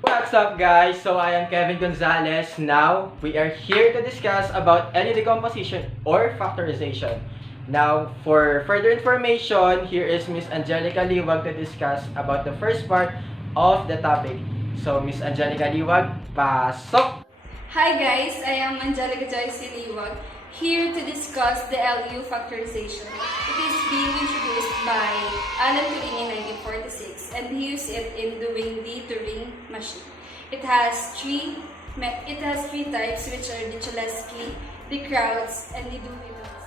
What's up guys? So I am Kevin Gonzalez. Now we are here to discuss about any decomposition or factorization. Now for further information, here is Miss Angelica Liwag to discuss about the first part of the topic. So Miss Angelica Liwag, pasok! Hi guys, I am Angelica Joyce Liwag, here to discuss the LU factorization. It is being introduced by Alan Turing in 1946 and he used it in doing the Turing machine. It has three types, which are the Cholesky, the Krauts, and the Doolittles.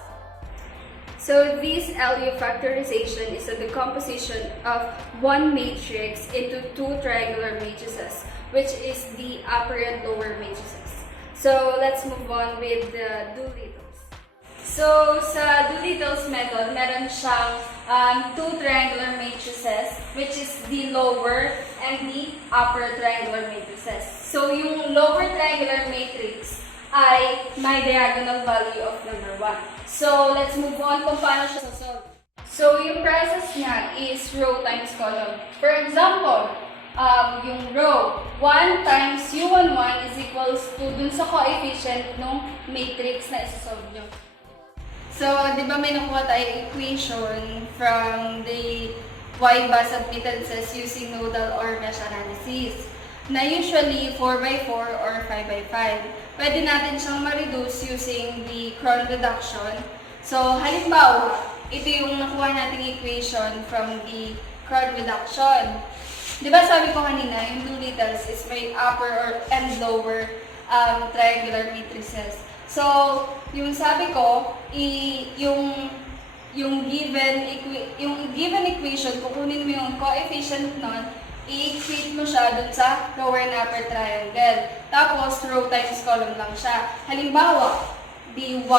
So this LU factorization is a decomposition of one matrix into two triangular matrices, which is the upper and lower matrices. So let's move on with the Doolittles. So sa Doolittles method, meron siyang two triangular matrices, which is the lower and the upper triangular matrices. So yung lower triangular matrix ay may diagonal value of number 1. So let's move on kung paano siya sasolve. So yung process niya is row times column. For example, yung row, 1 times U11 is equals to dun sa coefficient ng matrix na isasolve nyo. So, di ba may nakuha tayong equation from the Y-bus admittances using nodal or mesh analysis na usually 4x4 or 5x5. Pwede natin siyang ma-reduce using the Cron reduction. So, halimbawa, ito yung nakuha nating equation from the Cron reduction. Di ba sabi ko kanina, yung Doolittles is may upper and lower triangular matrices. So, yung sabi ko, yung given equation, kukunin mo yung coefficient nun, i-equate mo siya dun sa lower and upper triangle. Tapos, row times column lang siya. Halimbawa, the 1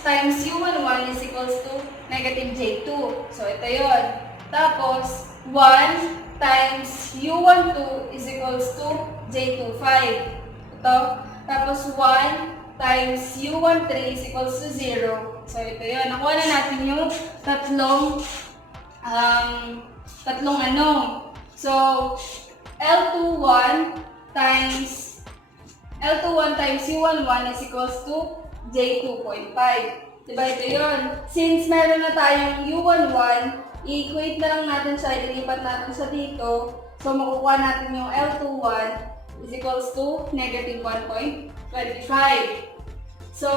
times U11 is equals to negative J2. So, ito yun. Tapos, 1 times U12 is equals to J25. Ito. Tapos 1 times U13 is equals to 0. So ito yun. Nakuha na natin yung tatlong ano. So L21 times U11 is equals to J2.5. Diba ito yun? Since meron na tayong U11, i-equate na lang natin siya, ilipat natin sa dito. So, makukuha natin yung L21 is equals to negative 1.25. So,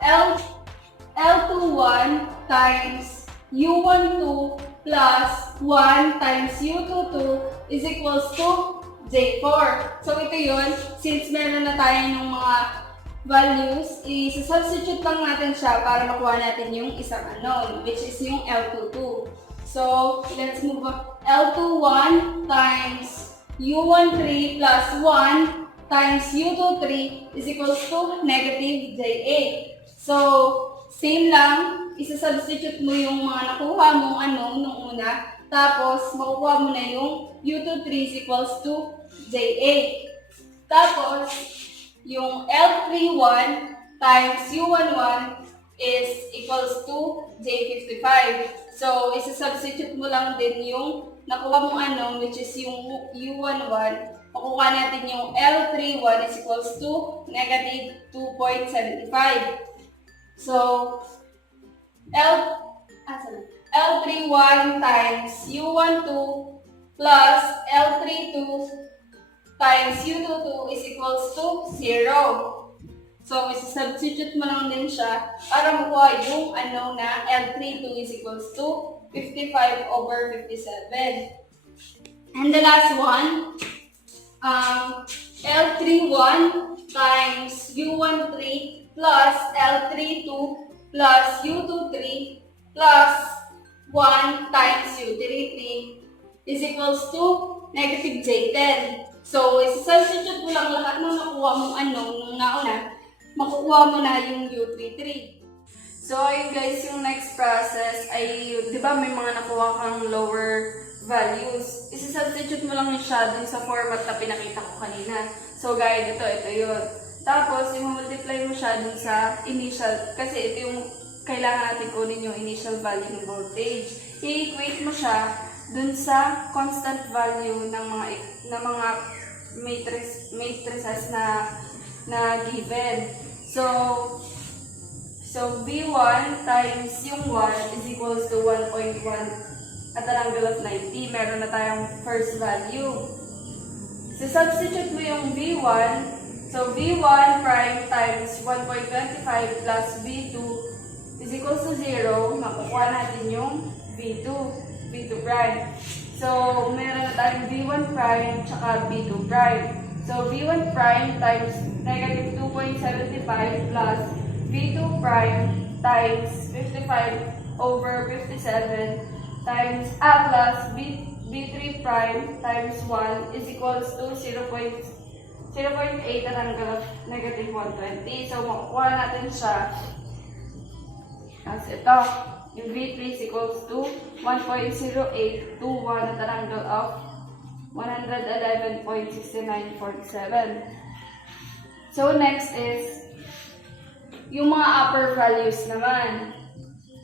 L21 times U12 plus 1 times U22 is equals to J4. So, ito yun. Since meron na tayo ng mga values, i-substitute lang natin siya para makuha natin yung isang unknown, which is yung L22. So, let's move on. L21 times U13 plus 1 times U23 is equals to negative J8. So, same lang. Isa-substitute mo yung mga nakuha mong unknown nung una. Tapos, makukuha mo na yung U23 is equals to J8. Tapos, yung L31 times U11 is equals to J55. So, isa-substitute mo lang din yung nakuha mong unknown, which is yung U11. Makukuha natin yung L31 is equals to negative 2.75. So, L31 times U12 plus L32 times U22 is equals to 0. So, isa-substitute mo lang din siya para makuha yung unknown na L32 is equals to 55 over 57. And the last one, L31 times U13 plus L32 plus U23 plus 1 times U33 is equals to negative J10. So, isa-substitute mo lang lahat ng nakuha mong unknown nung nauna, makukuha mo na yung U33. So, ayun guys, yung next process ay, di ba may mga nakuha kang lower values. Isa-substitute mo lang siya dun sa format na pinakita ko kanina. So, gaya dito, ito yun. Tapos, i-multiply mo siya dun sa initial, kasi ito yung kailangan natin kunin yung initial value ng voltage. I-equate mo siya dun sa constant value ng mga matrices na given. So V1 times yung 1 is equals to 1.1 at an angle of 90. Meron na tayong first value. So substitute mo yung V1. So V1 prime times 1.25 plus V2 is equals to 0. Makukuha natin yung V2 prime. So meron na tayong V1 prime tsaka V2 prime. So V1 prime times negative 2.75 plus V2 prime times 55 over 57 times plus V3 prime times 1 is equals to 0.8 at angle of negative 120. So makukuha natin siya as ito. Yung V3 is equals to 1.0821 at an angle of 111.6947. So next is yung mga upper values naman.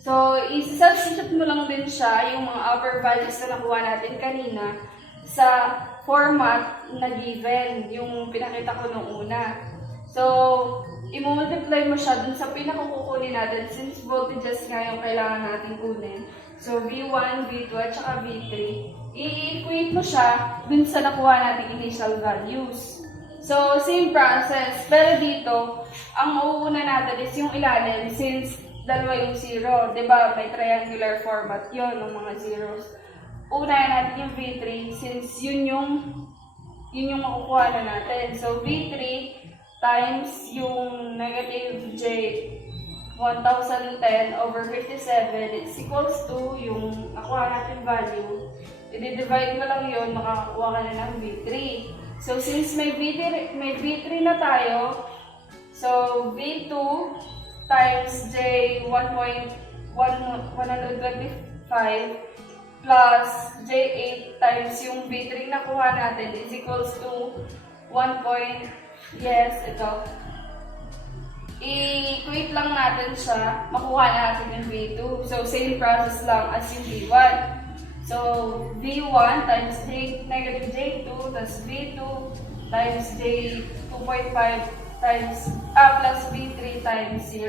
So i-substitute mo lang din siya, yung mga upper values na nakuha natin kanina, sa format na given, yung pinakita ko nung una. So i-multiply mo siya dun sa pinakakukunin natin since voltages nga yung kailangan natin kunin. So V1, V2 at saka V3. I-equate mo siya dun sa nakuha nating initial values. So same process, pero dito ang mauuna natin is yung ilalim since dalawa yung zero. Diba? May triangular format yon ng mga zeros. Unahin natin yung V3 since yun yung makukuha na natin. So V3 times yung negative J 1010 over 57 is equals to yung nakuha natin value. I-divide mo lang yun, makakakuha ka na ng V3. So since may V3 na tayo, so V2 times J 1.125 plus J8 times yung V3 na kuha natin is equals to 1. Yes, ito. I-equate lang natin siya, makuha natin yung V2. So same process lang as yung V1. So V1 times J negative J2 plus V2 times J 2.5 times plus V3 times 0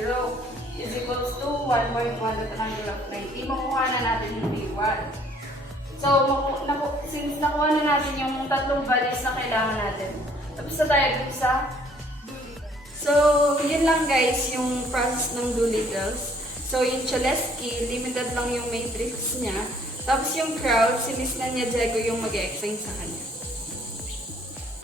is equals to 1.1 at an angle of 90. Makuha na natin yung V1. So since nakuha na natin yung tatlong values na kailangan natin, tapos na tayo dun sa Doolittles. So yun lang guys yung process ng Doolittles. So yung Cholesky, limited lang yung matrix niya. Tapos yung crowd, si Miss Nanya Diego yung mag-explain sa kanya.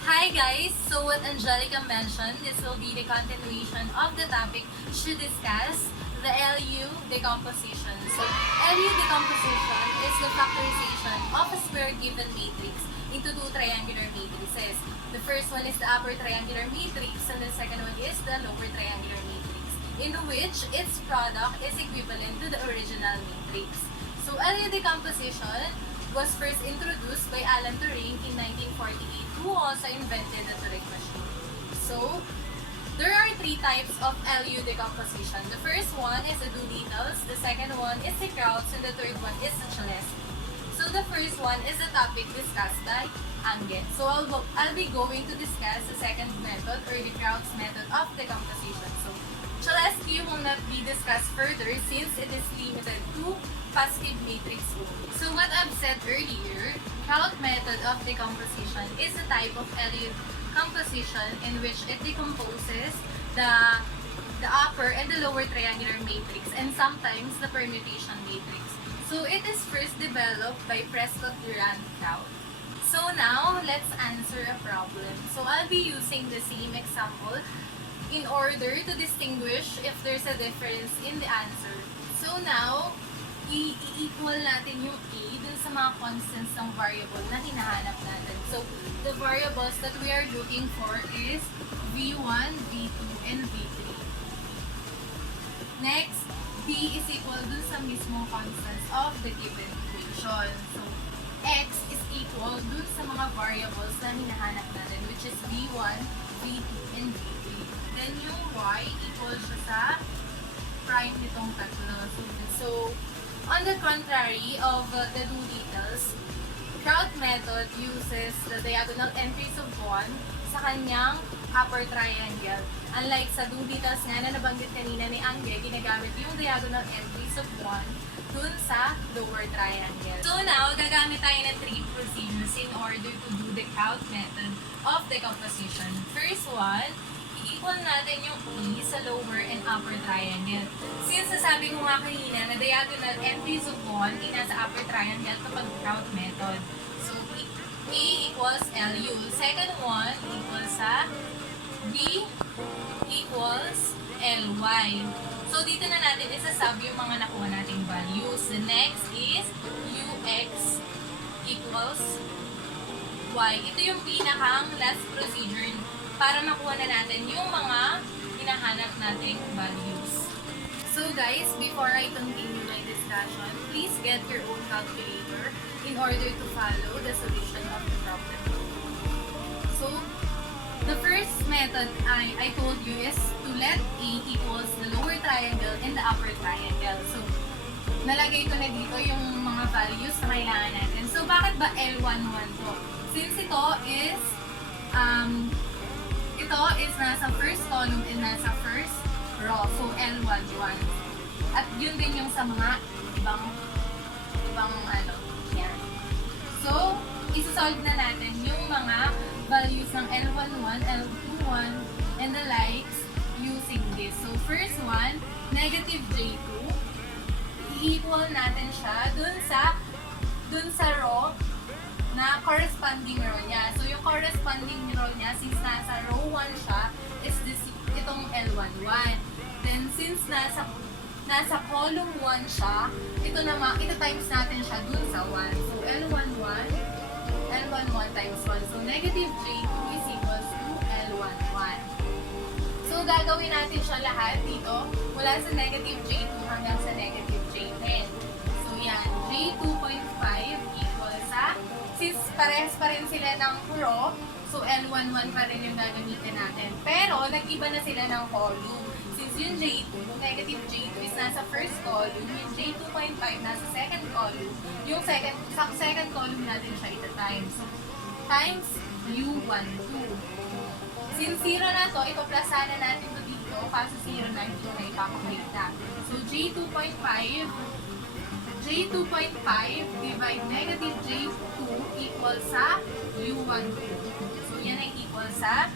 Hi guys! So what Angelica mentioned, this will be the continuation of the topic she discussed, the LU decomposition. So LU decomposition is the factorization of a square given matrix into two triangular matrices. The first one is the upper triangular matrix and the second one is the lower triangular matrix, in which its product is equivalent to the original matrix. So LU decomposition was first introduced by Alan Turing in 1948, who also invented the Turing machine. So there are three types of LU decomposition. The first one is the Doolittles, the second one is the Krauts, and the third one is the Cholesky. So the first one is the topic discussed by Ange. So I'll be going to discuss the second method, or the Krauts method of decomposition. So Cholesky will not be discussed further since it is limited to positive matrix only. So what I've said earlier, Kraut method of decomposition is a type of LU composition in which it decomposes the upper and the lower triangular matrix and sometimes the permutation matrix. So it is first developed by Prescott-Durand-Kraut. So now let's answer a problem. So I'll be using the same example in order to distinguish if there's a difference in the answer. So now, i-equal natin yung A dun sa mga constants ng variable na hinahanap natin. So, the variables that we are looking for is V1, V2, and V3. Next, B is equal dun sa mismong constants of the given equation. So, X is equal dun sa mga variables na hinahanap natin, which is V1, V2, and V3. Then yung Y equal siya sa prime nitong tatlo. So, on the contrary of the Doolittles, Crowd method uses the diagonal entries of 1 sa kanyang upper triangle. Unlike sa do details nga na nabanggit kanina ni Angge, ginagamit yung diagonal entries of 1 dun sa lower triangle. So now, gagamit tayo ng 3 procedures in order to do the crowd method of decomposition. First one, i-equal natin yung E sa lower and upper triangle. Since nasabi ko nga kanina na diagonal entries of 1 ay nasa upper triangle kapag crowd method. So, E equals LU. Second one, equals sa B equals LY. So, dito na natin isasub yung mga nakuha nating values. The next is UX equals Y. Ito yung pinakang last procedure para makuha na natin yung mga hinahanap nating values. So guys, before I continue my discussion, please get your own calculator in order to follow the solution of the problem. So, the first method I told you is to let A equals the lower triangle and the upper triangle. So, nalagay ko na dito yung mga values na kailangan natin. So, bakit ba L11 to? Since ito is nasa first column and nasa first row. So, L11. At yun din yung sa mga ibang yan. So, isa-solve na natin yung mga values ng L11, L21, and the likes using this. So, first one, negative J2. I-equal natin siya dun sa row na corresponding row niya. So, yung corresponding row niya, since nasa row 1 siya, is itong L11. Then, since nasa column 1 siya, ito times natin siya dun sa 1. So, L11 times 1. So, negative J2 is equals to L11. So, gagawin natin siya lahat dito, mula sa negative J2 hanggang sa negative J10. So, yan, J2.5 equals sa, since parehas pa rin sila ng row, so L11 pa rin yung gagamitin natin. Pero, nag-iba na sila ng column. Since yung J2, yung negative J2 is nasa first column, yung J2.5 nasa second column, yung sa second column natin siya ita-times. Times U12. Since 0 na to, ipa-plusa na natin to dito, kasi 0 na ito na ipapakita. So, J2.5 divide negative J2 equals sa U12. So, yan ay equal sa.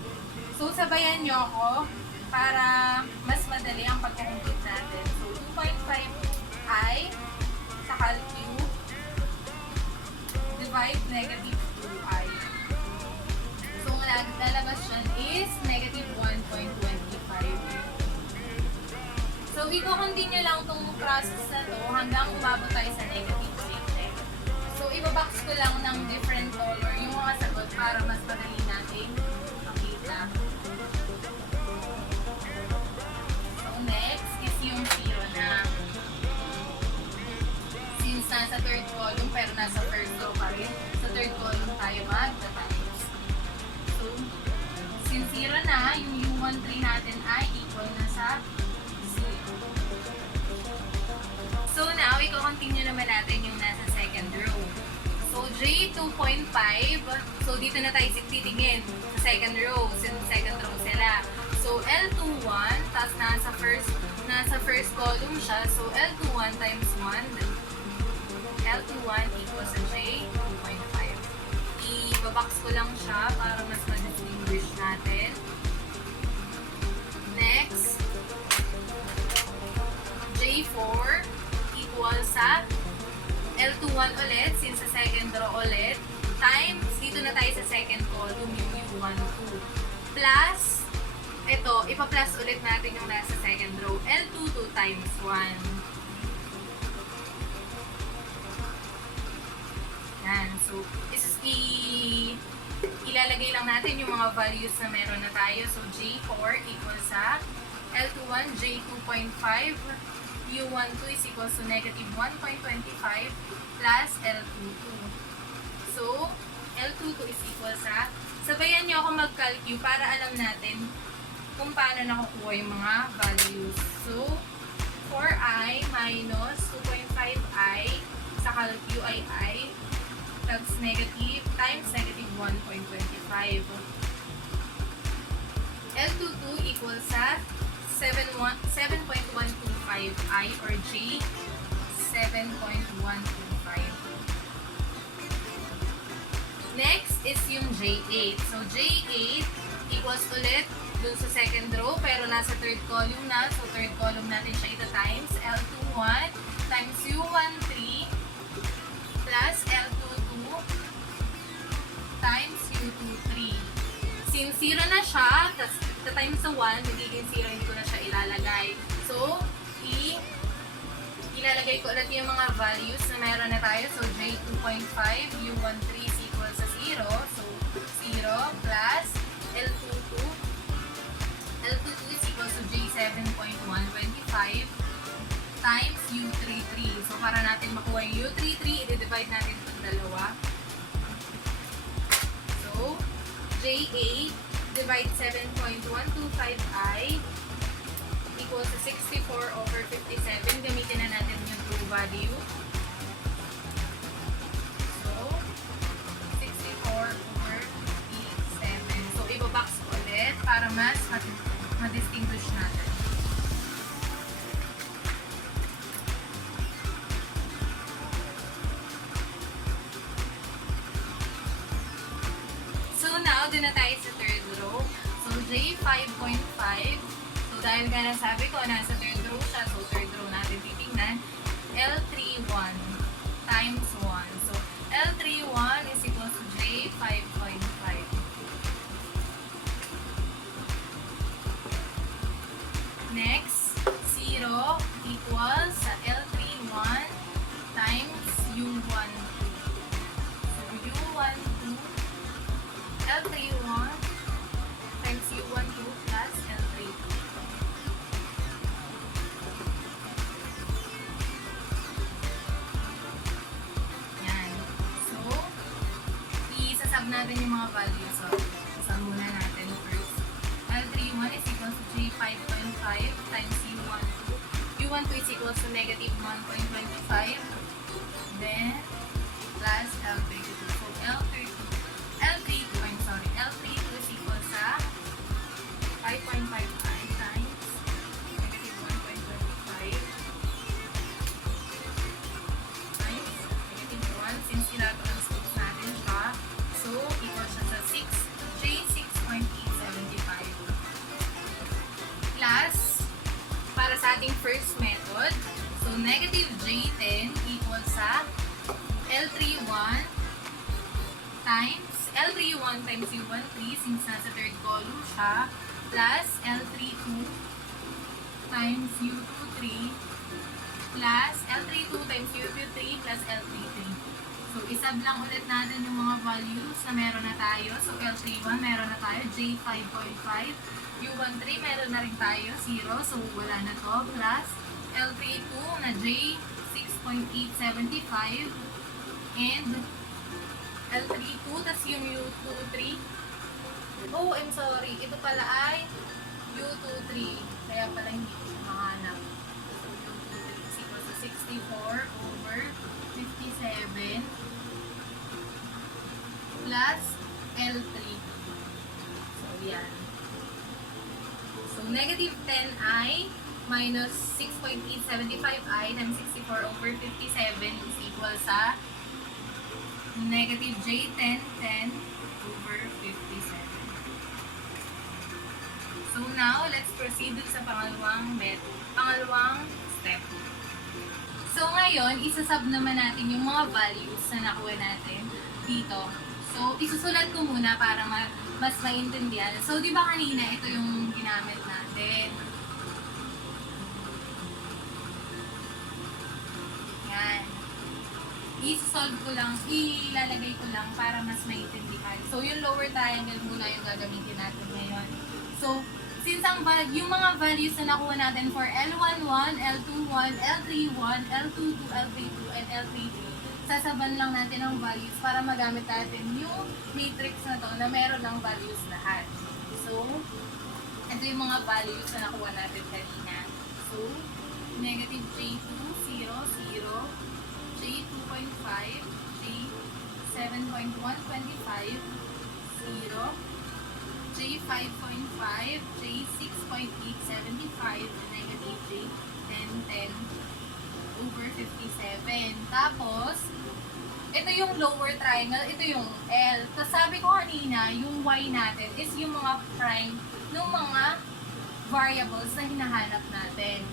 So, sabayan nyo ako para mas madali ang pagkukumpute natin. So, 2.5i sa calc U divide negative 2i. So, ang lalabas dyan is negative 1.25. So, i-continue lang itong process na to hanggang umabot tayo sa negative 6. So, ibabox ko lang ng different color yung mga sagot para mas madali natin makita. So, next is yung 0 na. Since nasa third column pero nasa first row pa rin, sa third column tayo mag-times. So, since 0 na, yung U13 natin ay equal na sa 0. So now, i-continue naman natin yung nasa second row. So, J2.5, so dito na tayo titingin sa second row, since second row sila. So, L21, tapos nasa first column siya, so L21 times 1, L21 equals sa J2.5. I-babox ko lang siya para mas ma-distinguish natin. Next, J4 equals sa L21 ulit, since sa second row ulit, times, dito na tayo sa second column, yung U12. Plus, ito, ipa-plus ulit natin yung nasa second row, L22 times 1. Yan. So, ilalagay lang natin yung mga values na meron na tayo. So, J4 equals sa L21, J2.5, U12 is equals to negative 1.25 plus L22. So, L22 is equals sa, sabayan nyo ako mag-calculate para alam natin kung paano nakukuha yung mga values. So, 4i minus 2.5i sa calc U ay times negative 1.25. L22 equals sa 7.125i or J 7.125. Next is yung J8. So, J8 equals ulit dun sa second row, pero nasa third column na. So, third column natin siya ita-times. L21 times U13 plus L22 times U23. Since 0 na siya, tapos times sa 1, magiging 0, hindi ko na siya ilalagay. So, ilalagay ko ulit yung mga values na meron na tayo. So, J2.5, U13 is equal sa 0. So, 0 plus L22. L22 is equal to J7.125 times U33. So, para natin makuha yung U33, i-divide natin itong dalawa. So, J8 divide 7.125i equals to 64 over 57. Gamitin na natin yung true value. So, 64 over 57. So, ibabox ulit para mas ma-distinguish natin. So, now, doon na tayo sa third row. So, J5.5. So, dahil nga nasabi ko, nasa third row siya. So, third row natin titingnan. L31 times 1. So, L31 is equal to J5.5. Next, 0 equals sa L31 times U12. So, U12, L31 times U12 plus L32. Yan. So, isasab natin yung mga values. So, isasab muna natin first. L31 is equal to J5.5 times U12. U12 is equal to negative 1.25. Then, plus L32. So, L32 is equal sa 5.5i times negative 1.25 times negative 1. Since ila-transpose natin siya, so equal siya sa 6, J6.875 plus, para sa ating first method, so negative J10 equals sa L31 times L31 times U13 since nasa third column siya, plus L32 times U23 plus L32 times U23 plus L33. So, isab lang ulit natin yung mga values na meron na tayo. So, L31 meron na tayo, J5.5. U13 meron na rin tayo, 0. So, wala na to. Plus L32 na J6.875 and L32, tas yung U23. Oh, I'm sorry. Ito pala ay U23. Kaya pala hindi ko siya mahanap. So, U23 is equal to 64 over 57 plus L3. So, yan. So, negative 10i minus 6.875i times 64 over 57 is equal sa negative J10, 10 over 57. So now, let's proceed sa pangalawang step. So ngayon, isasub naman natin yung mga values na nakuha natin dito. So, isusulat ko muna para mas maintindihan. So, di ba kanina, ito yung ginamit natin. Yan. I-solve ko lang, ilalagay ko lang para mas maintindihan. So, yung lower triangle muna yung gagamitin natin ngayon. So, since yung mga values na nakuha natin for L11, L21, L31, L22, L32, and L33, sasaban lang natin ang values para magamit natin yung matrix na to na meron ng values lahat. So, ito yung mga values na nakuha natin kanina. So, negative J2, 0, 0, J2.5, J6.875, J7.125, 0. J5.5, J6.875, negative J1010 over 57. Tapos, ito yung lower triangle, ito yung L. Tapos sabi ko kanina, yung Y natin is yung mga prime ng mga variables na hinahanap natin.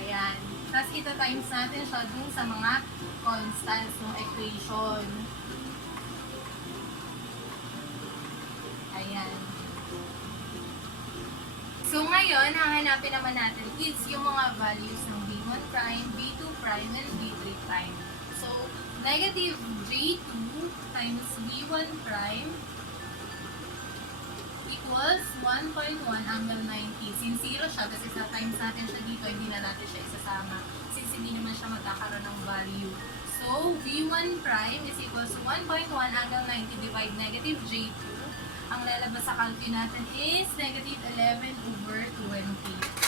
Ayan. Tapos ito times natin siya dun sa mga constants ng equation. Ayan. So ngayon, hahanapin naman natin is yung mga values ng B1 prime, B2 prime, and B3 prime. So, negative J2 times B1 prime equals 1.1 angle 90. Since 0 siya, kasi sa times natin siya dito, hindi na natin siya isasama. Since hindi naman siya magkakaroon ng value. So, V1 prime is equals 1.1 angle 90 divide negative J2. Ang lalabas sa calculate natin is negative 11 over 20.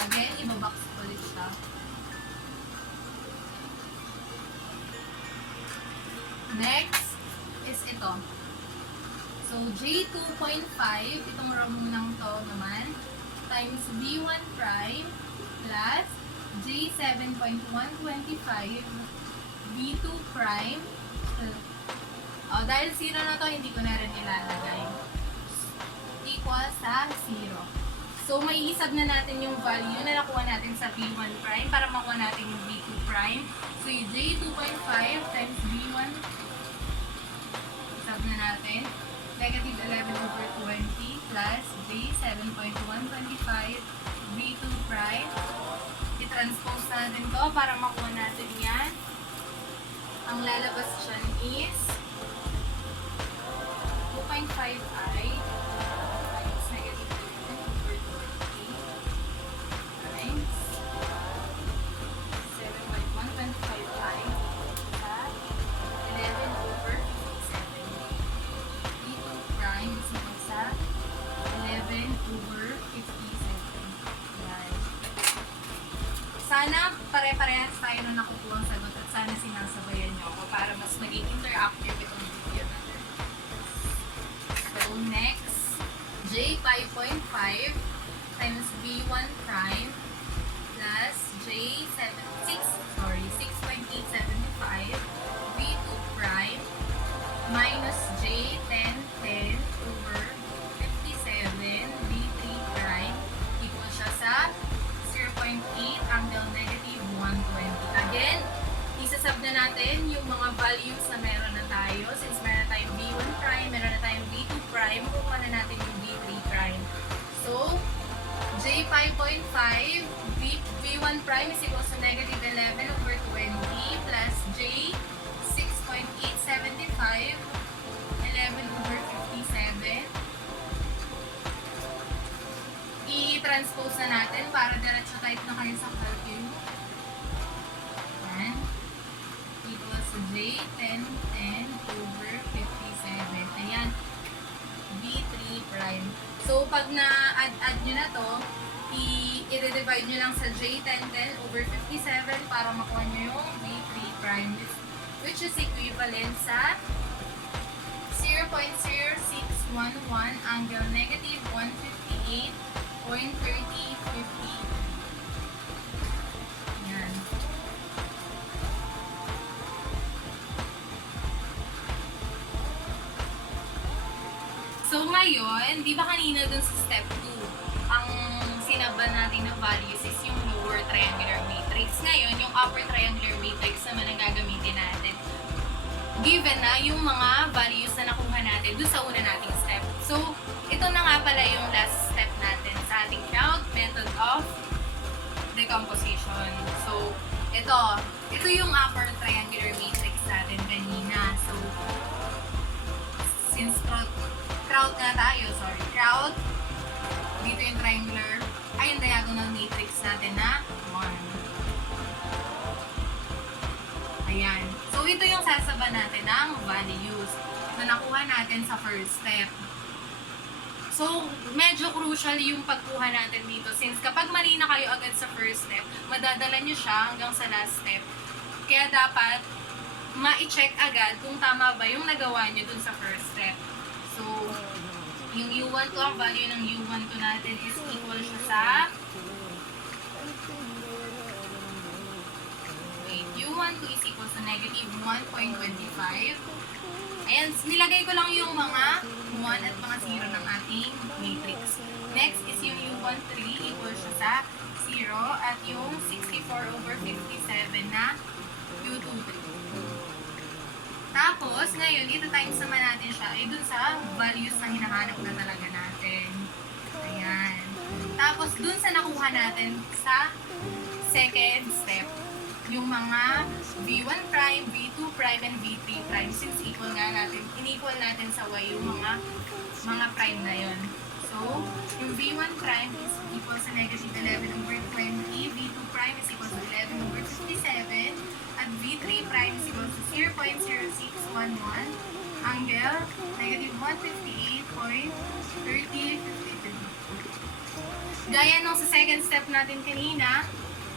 Again, ibabox ulit siya. Next is ito. So, J2.5, itong row ng to naman, times B1 prime plus J7.125 B2 prime. Dahil 0 na to, hindi ko na rin ilalagay. Equals sa 0. So, may isab na natin yung value na nakuha natin sa B1 prime para makuha natin yung B2 prime. So, yung J2.5 times B1, isab na natin, negative 11 over 20 plus J7.125 B2 prime. I-transpose natin to para makuha natin yan. Ang lalabas dyan is 2.5i times negative 11 over 20 times 7.125i sa 11 over 57. B2 prime is equal sa 11 over 57. Yan. Sana pare-parehas tayo na nakukuha ang sagot at sana sinasabayan nyo ako para mas maging interactive itong video natin. So, next, J5.5 times B1 prime plus J6.875 B2 prime minus J1010 over 57 B3 prime equal siya sa 0.8 angle negative 120. Again, isasab na natin yung mga values na meron na tayo. Since meron na tayong B1 prime, meron na tayong B2 prime, kukuha na natin yung B3 prime. So, J5.5, B1 prime is equals to negative 11 over 20 plus J6.875, 11 over 57. I-transpose na natin para diretso type na kayo sa calculate. Yan. Equals to J1010 over 57. Ayan. B3 prime. So, pag na-add nyo na to, i-divide nyo lang sa J1010 over 57 para makuha nyo yung B3 prime, which is equivalent sa 0.0611 angle negative 158.3050. Yan. So, ngayon, di ba kanina dun sa step 2, ang sinaban natin na values is yung lower triangular matrix. Ngayon, yung upper triangular matrix naman ang gagamitin natin. Given na yung mga values na nakuha natin dun sa una nating step. So, ito na nga pala yung last step natin sa ating Kraut method of decomposition. So, ito yung upper triangular matrix natin kanina. So, since Kraut nga tayo, Kraut, dito yung triangular, ay yung diagonal matrix natin na 1. Ayan. So, ito yung sasaba natin ng values na nakuha natin sa first step. So, medyo crucial yung pagkuha natin dito since kapag mali na kayo agad sa first step, madadala nyo siya hanggang sa last step. Kaya dapat, ma-check agad kung tama ba yung nagawa nyo dun sa first step. So, yung U12, ang value ng U12 natin is equal siya sa U12 is equal to negative 1.25. Ayan, nilagay ko lang yung mga 1 at mga 0 ng ating matrix. Next is yung U13 equal siya sa 0 at yung 64 over 57 na U23. Tapos, ngayon, ito times naman natin siya ay dun sa values na hinahanap na talaga natin. Ayan. Tapos, dun sa nakuha natin sa second step, yung mga V1 prime, V2 prime, and V3 prime. Since equal nga natin, in-equal natin sa Y yung mga prime na yon. So, yung V1 prime is equal sa negative 11 over 20, V2 prime is equal to 11 over 57, at V3 prime is equal to 0.0611, angle negative 158.3053. Gaya nung sa second step natin kanina,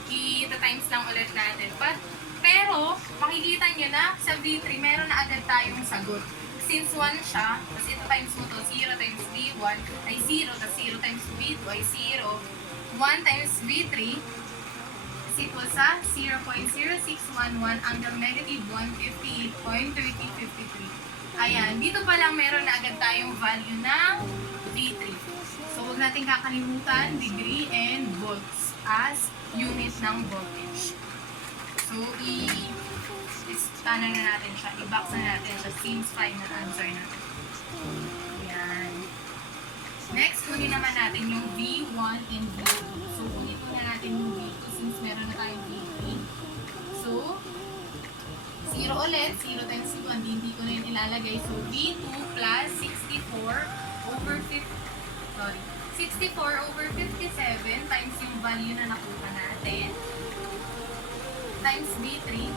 i-times lang ulit natin. Pero, makikita nyo na sa V3, meron na agad tayong sagot. Since 1 siya, tapos ito times mo to, 0 times V1 ay 0, tapos 0 times V2 ay 0. 1 times V3 is equal sa 0.0611 hanggang negative 158.3053. Ayan, dito pa lang meron na agad tayong value ng V3. So, huwag natin kakalimutan degree and volts as unit ng voltage. So, i-scanner na natin siya, i-box na natin siya since final answer natin. Ayan. Next, kunin naman natin yung V1 and V2. So, kunin na natin yung V2 since meron na tayong V3. So, 0 ulit, 0 times V1, hindi ko na yun ilalagay. So, V2 plus 64 over 57 times yung value na nakuha natin times V3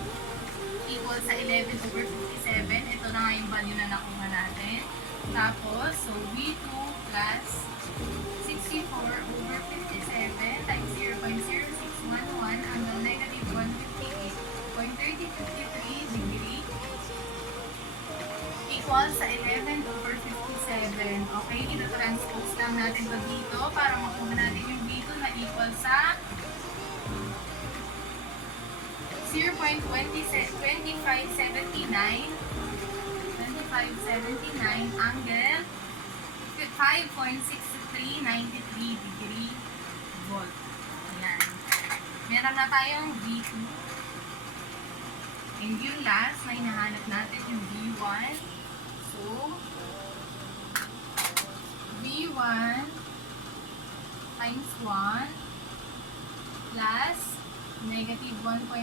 equal sa 11 over 57. Ito na nga yung value na nakuha natin. Tapos, so V2 plus 64 over 57 times 0.0611 hanggang negative 158.3053 degree equal sa 11 over 57. Okay, dito transpose lang natin ito dito para makuha natin yung V2 na equal sa 0.2579 angle 5.6393 degree volt. Ayan. Meron na tayong V2. And yung last na hinahanap natin yung V1. So, V1 times 1 plus negative 1.25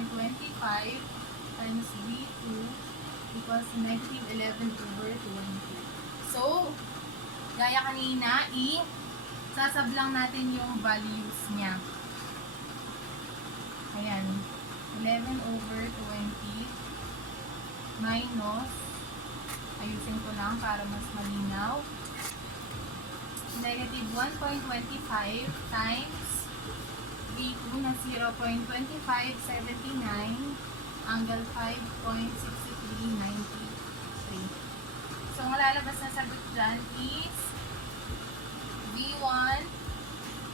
times V2 equals negative 11 over 20. So, gaya kanina, sasablang natin yung values niya. Ayan. 11 over 20 minus, ayusin ko lang para mas malinaw, negative 1.25 times V2 na 0.2579 angle 5.6393. So, ang lalabas na sagot dyan is V1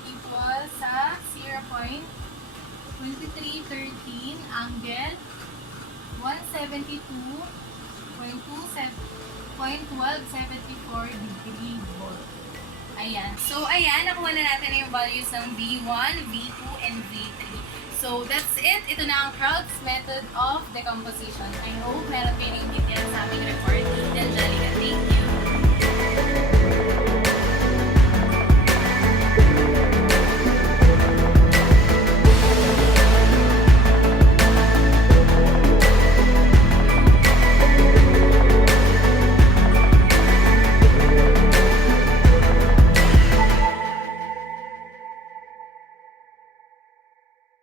equal sa 0.2313 angle 172.1274 degree volt. Ayan. So, ayan. Nakuha na natin yung values ng V1, V2, and V3. So, that's it. Ito na ang Crowd's method of decomposition. I hope meron kayo yung details sa aming report. Angelica.